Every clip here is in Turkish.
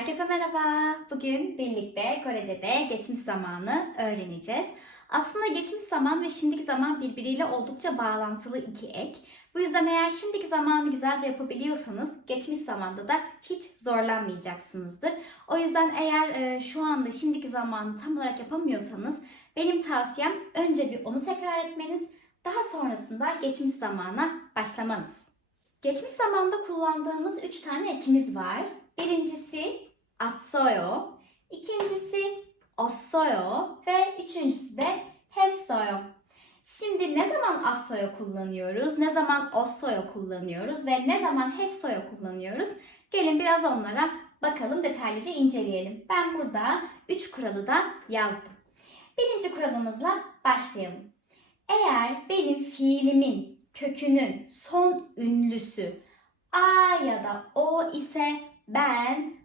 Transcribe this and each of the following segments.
Herkese merhaba. Bugün birlikte Korece'de geçmiş zamanı öğreneceğiz. Aslında geçmiş zaman ve şimdiki zaman birbiriyle oldukça bağlantılı iki ek. Bu yüzden eğer şimdiki zamanı güzelce yapabiliyorsanız geçmiş zamanda da hiç zorlanmayacaksınızdır. O yüzden eğer e, şu anda şimdiki zamanı tam olarak yapamıyorsanız benim tavsiyem önce bir onu tekrar etmeniz, daha sonrasında geçmiş zamana başlamanız. Geçmiş zamanda kullandığımız üç tane ekimiz var. Birincisi assoyo, ikincisi ossoyo ve üçüncüsü de hessoyo. Şimdi ne zaman assoyo kullanıyoruz, ne zaman ossoyo kullanıyoruz ve ne zaman hessoyo kullanıyoruz? Gelin biraz onlara bakalım detaylıca inceleyelim. Ben burada üç kuralı da yazdım. Birinci kuralımızla başlayalım. Eğer benim fiilimin kökünün son ünlüsü a ya da o ise ben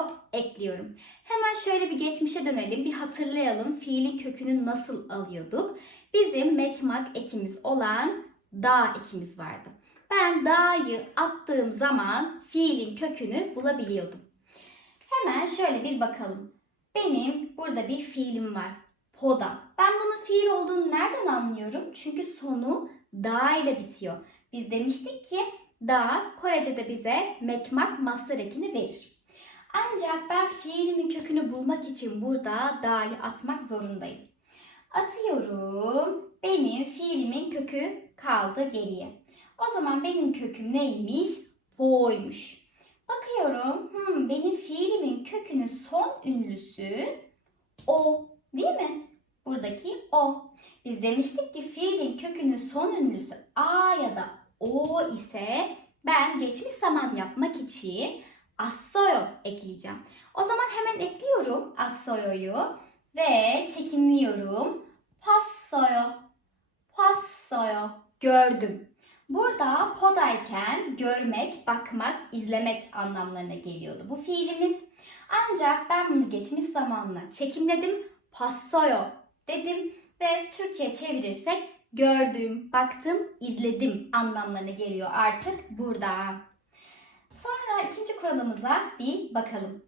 assoyo ekliyorum. Hemen şöyle bir geçmişe dönelim, bir hatırlayalım fiilin kökünü nasıl alıyorduk. Bizim mekmak ekimiz olan da ekimiz vardı. Ben da'yı attığım zaman fiilin kökünü bulabiliyordum. Hemen şöyle bir bakalım. Benim burada bir fiilim var. Poda. Ben bunun fiil olduğunu nereden anlıyorum? Çünkü sonu da ile bitiyor. Biz demiştik ki da Korece'de bize mekmak master ekini verir. Ancak ben fiilimin kökünü bulmak için burada da'yı atmak zorundayım. Atıyorum. Benim fiilimin kökü kaldı geriye. O zaman benim köküm neymiş? Bo'ymuş. Bakıyorum. Hmm, benim fiilimin kökünün son ünlüsü o. Değil mi? Buradaki o. Biz demiştik ki fiilin kökünün son ünlüsü a ya da o ise ben geçmiş zaman yapmak için assoyo ekleyeceğim. O zaman hemen ekliyorum assoyoyu ve çekimliyorum. Passoyo. Passoyo. Gördüm. Burada podayken görmek, bakmak, izlemek anlamlarına geliyordu bu fiilimiz. Ancak ben bunu geçmiş zamanla çekimledim. Passoyo dedim ve Türkçe'ye çevirirsek gördüm, baktım, izledim anlamlarına geliyor artık burada. Sonra ikinci kuralımıza bir bakalım.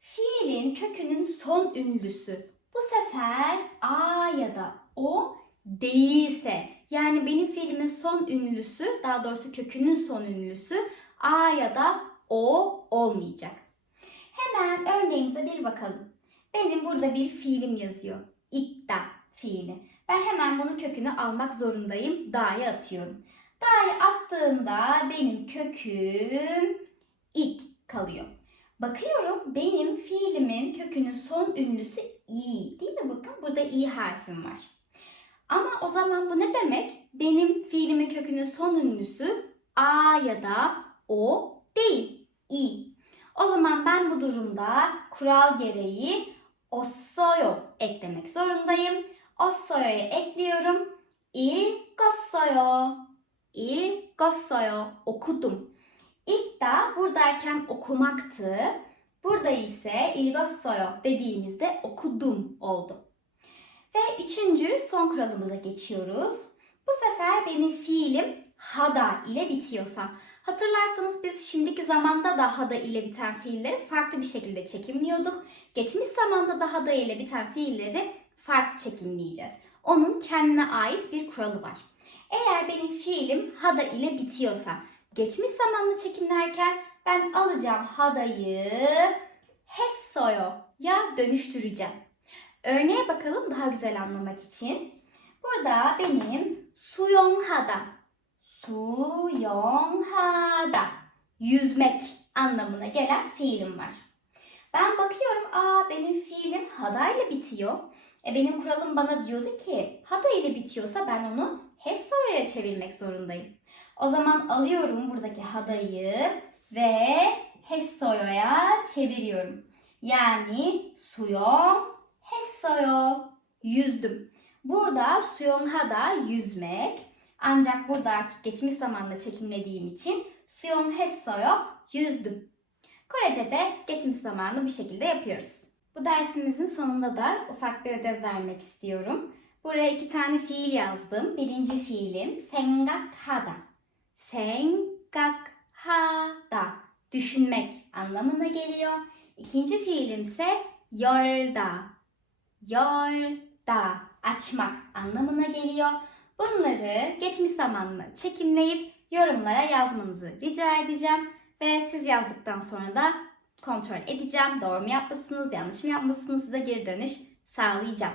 Fiilin kökünün son ünlüsü bu sefer a ya da o değilse yani benim fiilimin son ünlüsü daha doğrusu kökünün son ünlüsü a ya da o olmayacak. Hemen örneğimize bir bakalım. Benim burada bir fiilim yazıyor. İkta fiili. Ben hemen bunun kökünü almak zorundayım. Da'yı atıyorum. Da'yı attığımda benim köküm ik kalıyor. Bakıyorum benim fiilimin kökünün son ünlüsü i değil mi? Bakın burada i harfim var. Ama o zaman bu ne demek? Benim fiilimin kökünün son ünlüsü a ya da o değil i. O zaman ben bu durumda kural gereği ossoyo eklemek zorundayım. Ossoyo'yu ekliyorum. İ gossoyo. 읽었어요. Okudum. İlk da buradayken okumaktı. Burada ise 읽었어요 dediğimizde okudum oldu. Ve üçüncü son kuralımıza geçiyoruz. Bu sefer benim fiilim hada ile bitiyorsa. Hatırlarsanız biz şimdiki zamanda da hada ile biten fiilleri farklı bir şekilde çekimliyorduk. Geçmiş zamanda da hada ile biten fiilleri farklı çekimleyeceğiz. Onun kendine ait bir kuralı var. Eğer benim fiilim hada ile bitiyorsa geçmiş zamanlı çekim derken ben alacağım hadayı hessoyo ya dönüştüreceğim. Örneğe bakalım daha güzel anlamak için. Burada benim suyonhada. Suyonhada. Yüzmek anlamına gelen fiilim var. Ben bakıyorum aa benim fiilim hadayla bitiyor. E benim kuralım bana diyordu ki Hada ile bitiyorsa ben onu Hesa'ya çevirmek zorundayım. O zaman alıyorum buradaki Hada'yı ve Hessoyo'ya çeviriyorum. Yani suyon Hessoyo yüzdüm. Burada suyon hada yüzmek ancak burada artık geçmiş zamanla çekimlediğim için suyon Hessoyo yüzdüm. Korece'de geçmiş zamanlı bir şekilde yapıyoruz. Bu dersimizin sonunda da ufak bir ödev vermek istiyorum. Buraya iki tane fiil yazdım. Birinci fiilim sengakhada. Sengakhada. Düşünmek anlamına geliyor. İkinci fiilim ise yorda. Yorda. Açmak anlamına geliyor. Bunları geçmiş zamanla çekimleyip yorumlara yazmanızı rica edeceğim. Ve siz yazdıktan sonra da kontrol edeceğim. Doğru mu yapmışsınız, yanlış mı yapmışsınız size geri dönüş sağlayacağım.